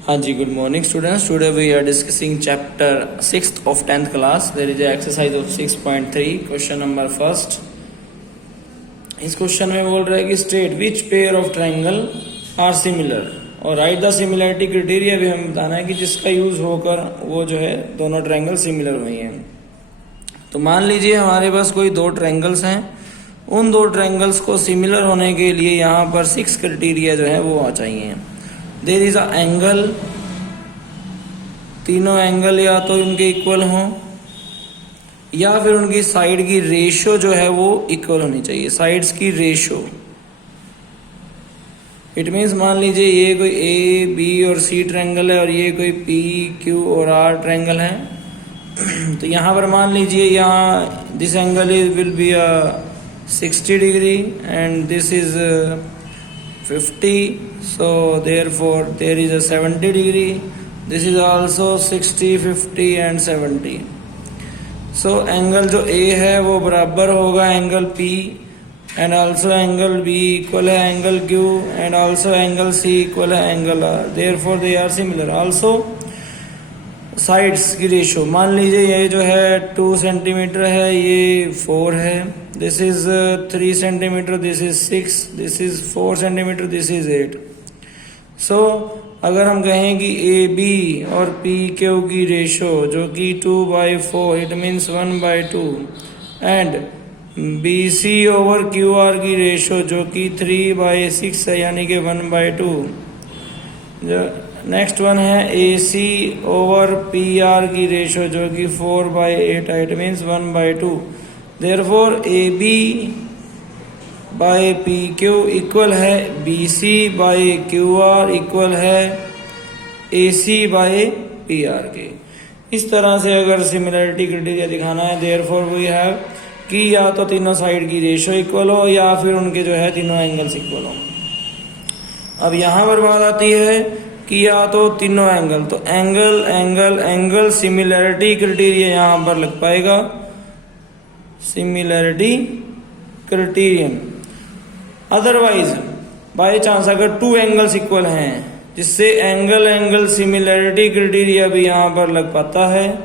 हाँ जी, good morning students. Today we are discussing chapter 6th of 10th class. There is a exercise of 6.3, question number first. इस question में बोल रहा है कि state which pair of triangle are similar और write the similarity criteria भी हमें बताना है कि जिसका यूज होकर वो जो है दोनों ट्रायंगल सिमिलर हुई हैं. तो मान लीजिए हमारे पास कोई दो ट्रायंगल्स हैं. उन दो ट्रायंगल्स को सिमिलर होने के लिए यहाँ पर 6 क्राइटेरिया जो है वो आ चाहिए. देयर इज अ एंगल, तीनों एंगल या तो इनके इक्वल हों या फिर उनकी साइड की रेशो जो है वो इक्वल होनी चाहिए. साइड्स की रेशो इट मीन्स मान लीजिए ये कोई ए बी और सी ट्रायंगल है और ये कोई पी क्यू और आर ट्रायंगल है. तो यहाँ पर मान लीजिए यहाँ this angle is will be a 60 degree and this is 50, so therefore there is a 70 degree. This is also 60, 50 and 70. So angle जो A है वो बराबर होगा angle P and also angle B equal है angle Q and also angle C equal है angle R. Therefore they are similar. Also sides की ratio मान लीजिए ये जो है 2 सेंटीमीटर है, ये 4 है. This is 3 centimetre, this is 6, this is 4 centimetre, this is 8. So अगर हम कहें कि ए बी और पी क्यू की रेशो जो कि 2/4 it means 1/2 and B C over Q R की रेशो जो कि 3/6 है यानी कि 1/2. जो नेक्स्ट वन है A C over P R की रेशो जो कि 4/8 है it means 1/2. Therefore A B by P Q equal है B C by Q R equal है A C by P R के. इस तरह से अगर सिमिलरिटी क्राइटेरिया दिखाना है देयरफॉर वी हैव कि या तो तीनों साइड की रेशो इक्वल हो या फिर उनके जो है तीनों एंगल्स इक्वल हो. अब यहाँ पर बात आती है कि या तो तीनों एंगल, तो angle angle angle similarity criteria यहाँ पर लग पाएगा. Similarity criterion. Otherwise by chance अगर 2 एंगल्स इक्वल हैं जिससे एंगल एंगल सिमिलरिटी क्राइटेरिया भी यहाँ पर लग पाता है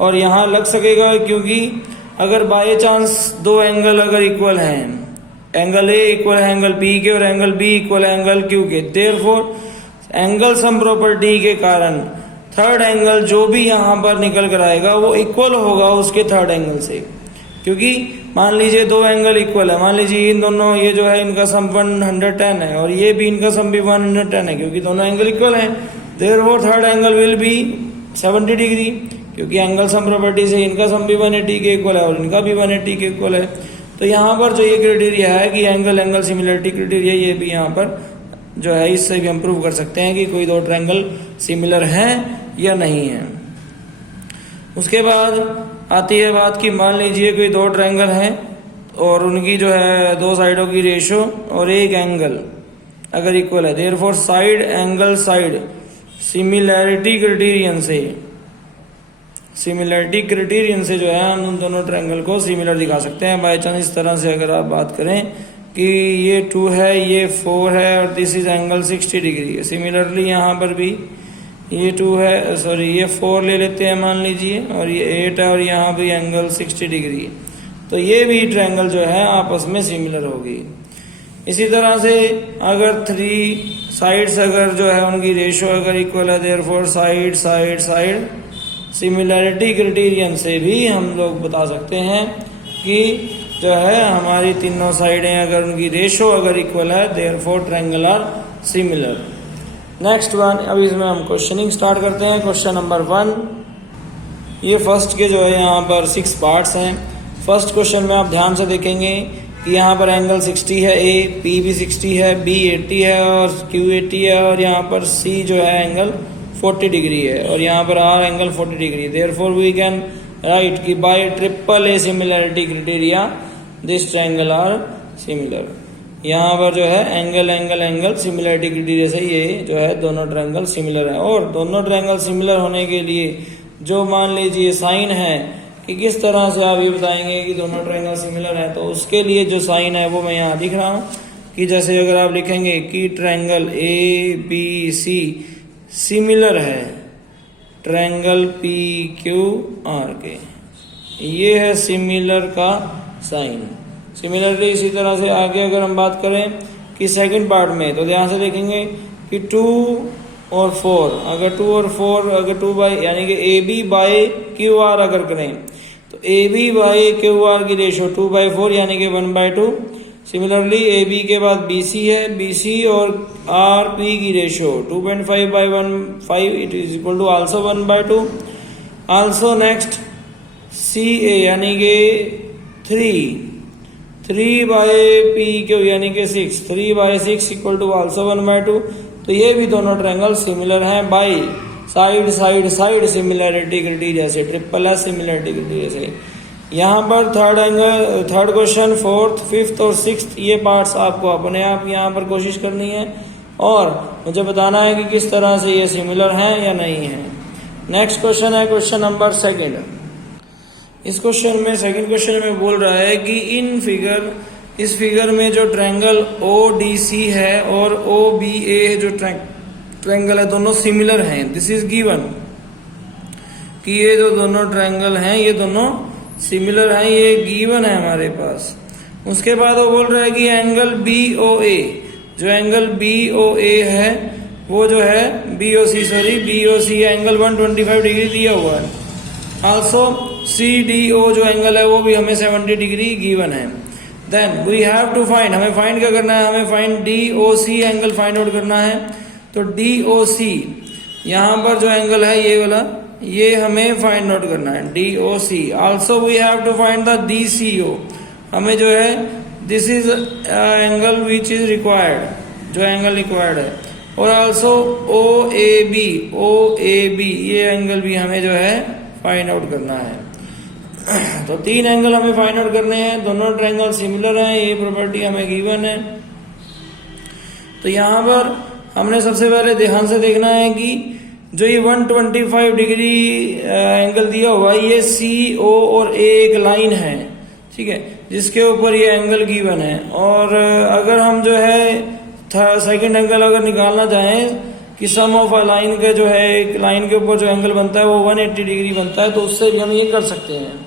और यहाँ लग सकेगा क्योंकि अगर बाय चांस 2 एंगल अगर इक्वल हैं, एंगल ए इक्वल है एंगल पी के और एंगल बी इक्वल है एंगल क्यू के, देयरफॉर एंगल सम प्रॉपर्टी के कारण थर्ड एंगल जो भी यहाँ पर निकल कर आएगा वो इक्वल होगा उसके थर्ड एंगल से. क्योंकि मान लीजिए 2 एंगल इक्वल है, मान लीजिए इन दोनों ये जो है इनका सम 110 है और ये भी इनका सम भी 110 है क्योंकि दोनों एंगल इक्वल हैं. Therefore third angle will be 70 degree क्योंकि एंगल सम प्रॉपर्टी से इनका सम भी 180 के इक्वल है और इनका भी 180 के इक्वल है. तो यहाँ पर जो ये क्राइटेरिया है कि एंगल एंगल सिमिलरिटी क्राइटेरिया, ये भी यहाँ पर जो है इससे भी हम प्रूव कर सकते हैं कि कोई दो ट्रायंगल सिमिलर हैं या नहीं है. उसके बाद आती है बात कि मान लीजिए कोई दो ट्रायंगल हैं और उनकी जो है दो साइडों की रेशो और एक एंगल अगर इक्वल है, therefore side angle side similarity criterion से जो है हम उन दोनों ट्रायंगल को सिमिलर दिखा सकते हैं. बाय चांस इस तरह से अगर आप बात करें कि ये 2 है ये 4 है और this is angle 60 degree. Similarly यहाँ पर भी ये 2 है, सॉरी ये 4 ले लेते हैं मान लीजिए और ये 8 है और यहाँ भी एंगल 60 डिग्री. तो ये भी ट्रायंगल जो है आपस में सिमिलर होगी. इसी तरह से अगर 3 साइड्स अगर जो है उनकी रेशो अगर इक्वल है therefore side side side similarity criterion से भी हम लोग बता सकते हैं कि जो है हमारी तीनों साइडें अगर उनकी रेशो अगर इक्वल है therefore triangle are similar. Next one, अब इसमें हम क्वेश्चनिंग स्टार्ट करते हैं. क्वेश्चन नंबर 1, ये फर्स्ट के जो है यहाँ पर 6 पार्ट्स हैं. फर्स्ट क्वेश्चन में आप ध्यान से देखेंगे कि यहाँ पर एंगल 60 है, ए पी भी 60 है, बी 80 है और क्यू 80 है और यहाँ पर सी जो है एंगल 40 डिग्री है और यहाँ पर R angle 40 degree. Therefore we can write कि by triple A similarity criteria this triangle are similar. यहाँ पर जो है angle angle angle similarity criteria से ये जो है दोनों ट्रायंगल सिमिलर है. और दोनों ट्रायंगल सिमिलर होने के लिए जो मान लीजिए साइन है कि किस तरह से आप ये बताएंगे कि दोनों ट्रायंगल सिमिलर है, तो उसके लिए जो साइन है वो मैं यहाँ दिख रहा हूँ कि जैसे अगर आप लिखेंगे कि triangle A B C similar है ट्रायंगल पी क्यू आर के। ये है सिमिलर का साइन। सिमिलरली इसी तरह से आगे अगर हम बात करें कि सेकंड पार्ट में, तो ध्यान से देखेंगे कि 2 और 4, अगर 2 और 4 अगर 2 बाई यानी कि A B by Q R अगर करें तो A B by Q R की रेशो 2/4 यानी कि 1/2। सिमिलरली ए बी के बाद बी सी है, बी सी और आर पी की ratio 2.5/1/5 it is equal to also 1/2। Also next C A यानी कि 3 बाई पी क्यू यानी कि 6, 3/6 इक्वल टू आल्सो 1/2। तो ये भी दोनों ट्रायंगल सिमिलर हैं बाई साइड सिमिलैरिटी क्राइटेरिया से, ट्रिपल एस सिमिलैरिटी क्राइटेरिया से। यहाँ पर थर्ड क्वेश्चन, फोर्थ, फिफ्थ और सिक्स्थ ये पार्ट्स आपको अपने आप यहाँ पर कोशिश करनी है और मुझे बताना है कि किस तरह से ये सिमिलर हैं या नहीं है। नेक्स्ट क्वेश्चन है क्वेश्चन नंबर सेकंड। इस क्वेश्चन में सेकंड क्वेश्चन में बोल रहा है कि इस फिगर में जो ट्रायंगल ओ डी सी है और ओ बी ए जो ट्रायंगल है दोनों सिमिलर हैं। दिस इज गिवन कि ये जो दोनों ट्रायंगल हैं ये दोनों सिमिलर हैं, ये गिवन है हमारे पास। उसके बाद वो बोल रहा है कि एंगल बी ओ ए, जो एंगल बी ओ ए है वो जो है B O C angle 125 degree दिया हुआ है। आल्सो सी डी ओ जो एंगल है वो भी हमें 70 डिग्री गिवन है। Then we have to find, हमें फाइंड क्या करना है, हमें find D O C angle find out करना है। तो डी ओ सी यहाँ पर जो एंगल है ये वाला, ये हमें फाइंड आउट करना है D O C. Also we have to find the D C O, हमें जो है this is angle which is required, जो एंगल रिक्वायर्ड है। और आल्सो ओ ए बी ये एंगल भी हमें जो है फाइंड आउट करना है। तो 3 एंगल हमें फाइंड आउट करने हैं, दोनों ट्रायंगल सिमिलर हैं, ये प्रॉपर्टी हमें गिवन है। तो यहाँ पर हमने सबसे पहले ध्यान से देखना है कि जो ये 125 डिग्री एंगल दिया हुआ है ये सी ओ और ए एक लाइन है, ठीक है, जिसके ऊपर ये एंगल गिवन है। और अगर हम जो है सेकंड एंगल अगर निकालना चाहें कि सम ऑफ अ लाइन का जो है एक लाइन के ऊपर जो एंगल बनता है वो 180 डिग्री बनता है, तो उससे भी हम ये कर सकते हैं।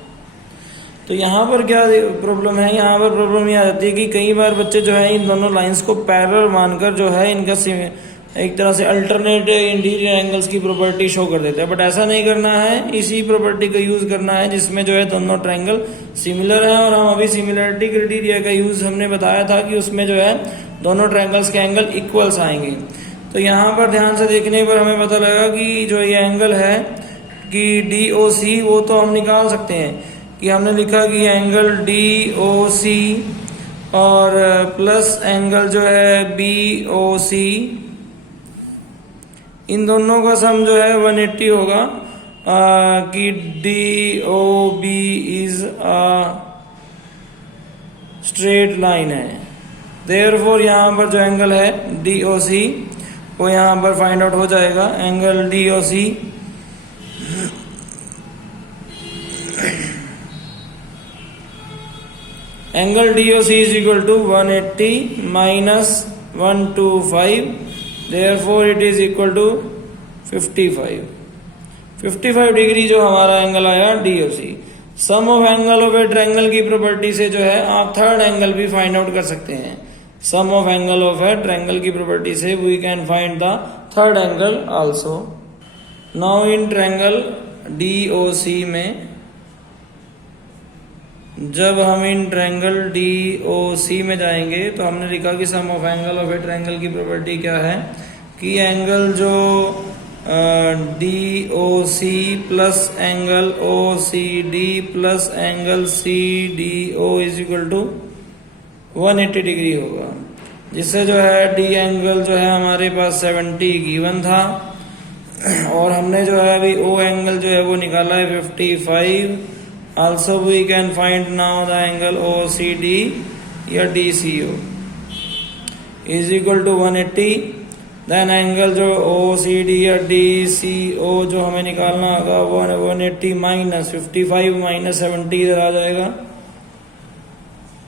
तो यहाँ पर क्या प्रॉब्लम है, यहाँ पर प्रॉब्लम ये आ जाती है कि कई बार बच्चे जो है इन दोनों लाइंस को पैरेलल मानकर जो है इनका एक तरह से अल्टरनेट इंटीरियर एंगल्स की प्रॉपर्टी शो कर देते हैं, बट ऐसा नहीं करना है। इसी प्रॉपर्टी का यूज करना है जिसमें जो है दोनों ट्रायंगल सिमिलर है। और हम अभी सिमिलरिटी क्राइटेरिया का यूज हमने बताया था कि उसमें जो है दोनों ट्रायंगल्स के एंगल इक्वल्स आएंगे। तो यहाँ पर ध्यान से देखने पर हमें पता लगा कि जो ये एंगल है कि डी ओ सी वो तो हम निकाल सकते हैं कि हमने लिखा कि एंगल डी ओ सी और प्लस एंगल जो है बी ओ सी, इन दोनों का सम जो है 180 होगा कि D O B is a straight line है। देयरफॉर यहाँ पर जो एंगल है डी ओ सी वो यहाँ पर फाइंड आउट हो जाएगा। Angle D O C angle D O C is equal to 180 minus 125, therefore it is equal to 55 degree जो हमारा एंगल आया DOC। Sum of angle of a triangle की प्रॉपर्टी से जो है आप थर्ड एंगल भी फाइंड आउट कर सकते हैं। Sum of angle of a triangle की प्रॉपर्टी से we can find the third angle also. Now in triangle DOC में जब हम इन ट्रायंगल DOC में जाएंगे तो हमने लिखा कि sum of angle of a triangle की प्रॉपर्टी क्या है कि एंगल जो DOC plus angle OCD plus angle CDO is equal to 180 degree होगा, जिससे जो है D एंगल जो है हमारे पास 70 गिवन था और हमने जो है अभी O एंगल जो है वो निकाला है 55। Also we can find now the angle OCD या DCO is equal to 180। then angle जो OCD या DCO जो हमें निकालना होगा वो 180 माइनस 55 माइनस 70 इधर आ जाएगा।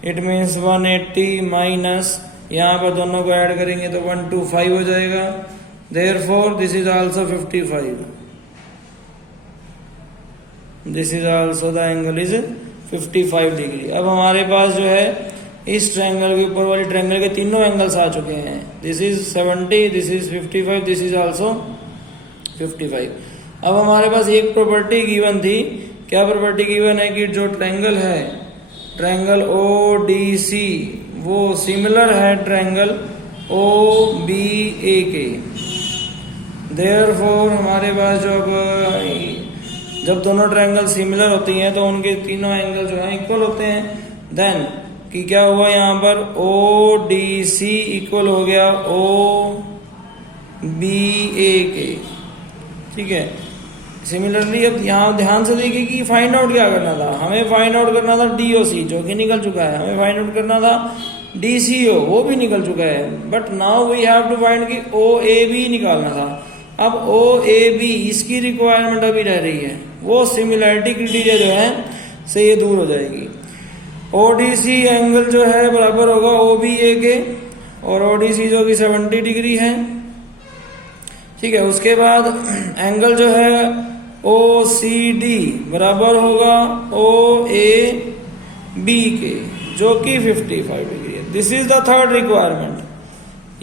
इट मीन्स 180 माइनस यहाँ पर दोनों को ऐड करेंगे तो 125 हो जाएगा। therefore this is also 55. This is also the angle is 55 degree. अब हमारे पास जो है इस ट्रायंगल के ऊपर वाली ट्रायंगल के तीनों एंगल्स आ चुके हैं। This is 70, this is 55, this is also 55। अब हमारे पास एक प्रॉपर्टी गिवन थी। क्या प्रॉपर्टी गिवन है कि जो ट्रायंगल है, ट्रायंगल ODC, वो सिमिलर है ट्रायंगल OBA के। देयरफॉर हमारे पास जब दोनों ट्रायंगल सिमिलर होती हैं तो उनके तीनों एंगल जो है इक्वल होते हैं। देन कि क्या हुआ यहाँ पर ODC इक्वल हो गया OBA के। ठीक है, सिमिलरली अब यहाँ ध्यान से देखिए कि फाइंड आउट क्या करना था। हमें फाइंड आउट करना था DOC, जो कि निकल चुका है। हमें फाइंड आउट करना था DCO, वो भी निकल चुका है। But now we have to find कि OAB निकालना था। अब OAB इसकी रिक्वायरमेंट अभी रह रही है, वो सिमिलैरिटी क्राइटेरिया जो है से ये दूर हो जाएगी। ODC एंगल जो है बराबर होगा OBA के, और ODC जो कि 70 डिग्री है। ठीक है, उसके बाद एंगल जो है OCD बराबर होगा OAB के, जो कि 55 डिग्री है। This is the third requirement.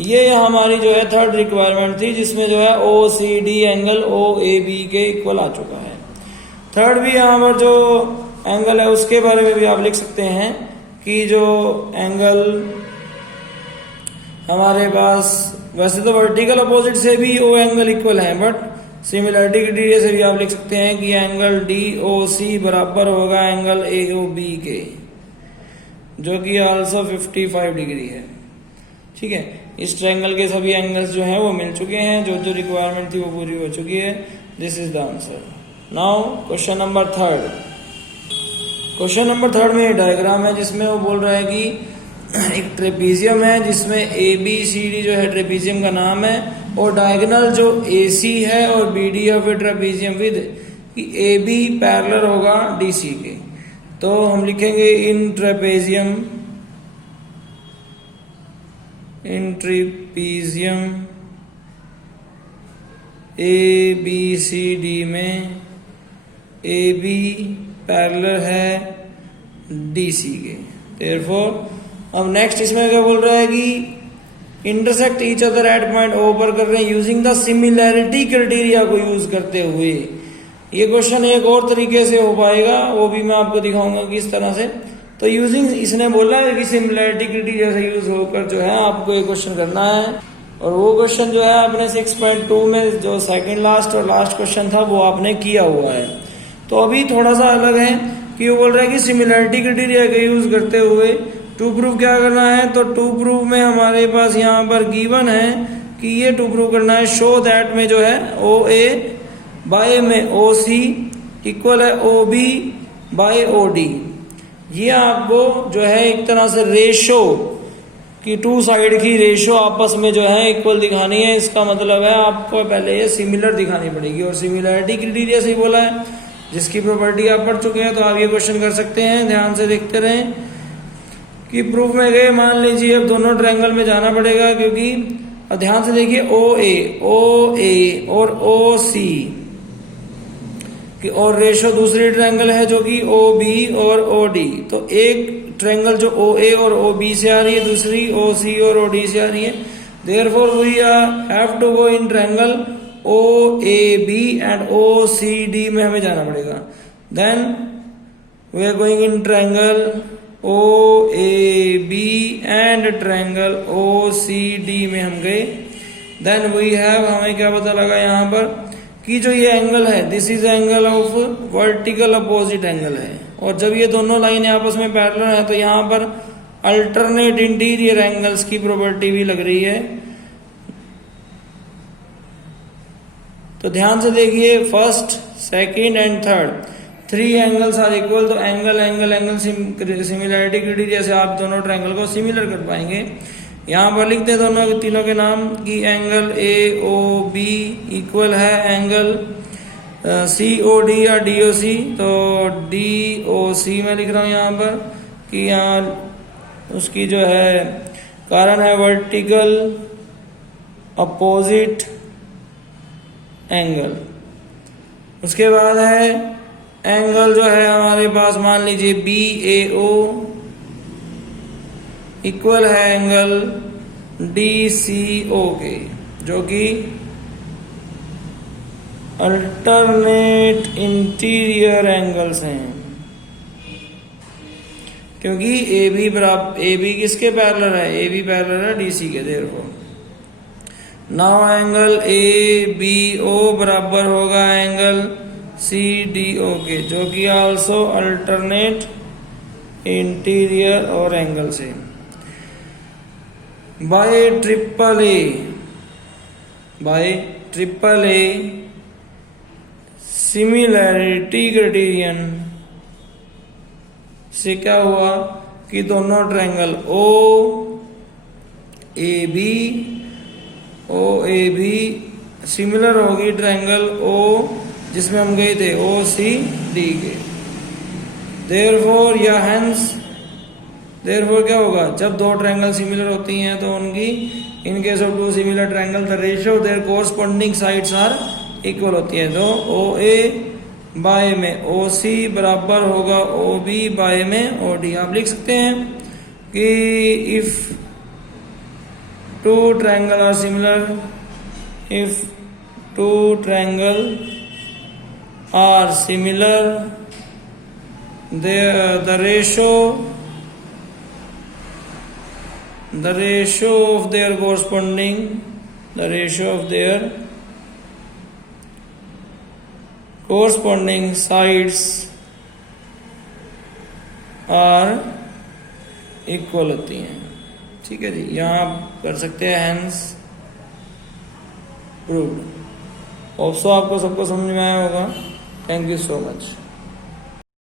ये हमारी जो है थर्ड रिक्वायरमेंट थी, जिसमें जो है OCD एंगल OAB के इक्वल आ चुका है। थर्ड भी यहाँ पर जो एंगल है उसके बारे में भी आप लिख सकते हैं कि जो एंगल हमारे पास, वैसे तो वर्टिकल अपोजिट से भी O एंगल इक्वल है, बट सिमिलरिटी क्राइटेरिया से भी आप लिख सकते हैं कि एंगल DOC बराबर होगा एंगल AOB के, जो कि आल्सो 55 डिग्री है। ठीक है, इस ट्रायंगल के सभी एंगल्स जो हैं वो मिल चुके हैं, जो जो रिक्वायरमेंट थी वो पूरी हो चुकी है। This is the answer. Now question number third. Question number third में एक डायग्राम है जिसमें वो बोल रहा है कि एक ट्रेपीजियम है जिसमें ABCD जो है ट्रेपीजियम का नाम है, और डायगोनल जो AC है और BD of A trapezium with कि AB पैरेलल होगा DC के। तो हम लिखेंगे इन ट्रेपीजियम ABCD में AB पैरेलल है DC के। Therefore अब नेक्स्ट इसमें क्या बोल रहा है कि intersect each other at point O पर कर रहे हैं यूजिंग द सिमिलैरिटी क्राइटेरिया को यूज करते हुए। ये क्वेश्चन एक और तरीके से हो पाएगा, वो भी मैं आपको दिखाऊंगा किस तरह से। तो यूजिंग इसने बोला है कि सिमिलैरिटी क्राइटेरिया से यूज होकर जो है आपको ये क्वेश्चन करना है, और वो क्वेश्चन जो है आपने 6.2 में जो सेकंड लास्ट और लास्ट क्वेश्चन था वो आपने किया हुआ है। तो अभी थोड़ा सा अलग है कि वो बोल रहा है कि सिमिलैरिटी क्राइटेरिया का यूज करते हुए टू प्रूफ क्या करना है। तो टू प्रूफ में हमारे पास यहाँ पर गिवन है कि ये टू प्रूफ करना है शो दैट में जो है OA बाय में OC इक्वल है OB बाय OD। ये आपको जो है एक तरह से रेशो कि टू साइड की रेशो आपस में जो है इक्वल दिखानी है। इसका मतलब है आपको पहले ये सिमिलर दिखानी पड़ेगी, और सिमिलैरिटी क्राइटेरिया से ही बोला है, जिसकी प्रॉपर्टी आप पढ़ चुके हैं। तो आप ये क्वेश्चन कर सकते हैं, ध्यान से देखते रहें कि प्रूफ में गए। मान लीजिए अब दोनों ट्रायंगल में जाना पड़ेगा, क्योंकि अब ध्यान से देखिए OA और OC की और रेशो दूसरी ट्रायंगल है जो कि OB और OD। तो एक ट्रायंगल जो OA और OB से आ रही है, दूसरी OC और OD से आ रही है। Therefore we have to go in triangle OAB and OCD में हमें जाना पड़ेगा। Then we are going in triangle OAB and triangle OCD में हम गए। देन वी हैव, हमें क्या पता लगा यहाँ पर कि जो ये एंगल है this is angle of vertical opposite angle है, और जब ये दोनों लाइनें आपस में पैरेलल है तो यहाँ पर अल्टरनेट इंटीरियर एंगल्स की प्रॉपर्टी भी लग रही है। तो ध्यान से देखिए, first second and third 3 angles are equal. तो angle angle angle similarity criteria से आप दोनों ट्रायंगल को सिमिलर कर पाएंगे। यहाँ पर लिखते हैं दोनों तीनों के नाम कि एंगल AOB इक्वल है एंगल COD या DOC। तो DOC मैं लिख रहा हूँ यहाँ पर कि यहाँ उसकी जो है कारण है वर्टिकल अपोजिट एंगल। उसके बाद है एंगल जो है हमारे पास, मान लीजिए BAO इक्वल है एंगल DCO के, जो कि अल्टरनेट इंटीरियर एंगल्स हैं, क्योंकि AB किसके पैरेलल है, AB पैरेलल है DC के। देखो नाउ एंगल ABO बराबर होगा एंगल CDO के, जो कि आल्सो अल्टरनेट इंटीरियर और एंगल से। Bye triple A similarity criterion से क्या हुआ कि दोनों ट्रायंगल OAB सिमिलर होगी ट्रायंगल O जिसमें हम गए थे OCD के। देयरफॉर क्या होगा, जब दो ट्रायंगल सिमिलर होती हैं तो उनकी, in case of two similar triangle the ratio of their corresponding sides are equal होती है। तो OA बाय में OC बराबर होगा OB बाय में OD। आप लिख सकते हैं कि if two triangle are similar, if two triangle are similar the ratio of their corresponding sides are equal होती हैं। ठीक है जी, यहाँ आप कर सकते हैं हैंस प्रूव्ड। ऑल्सो आपको सबको समझ में आया होगा। Thank you so much.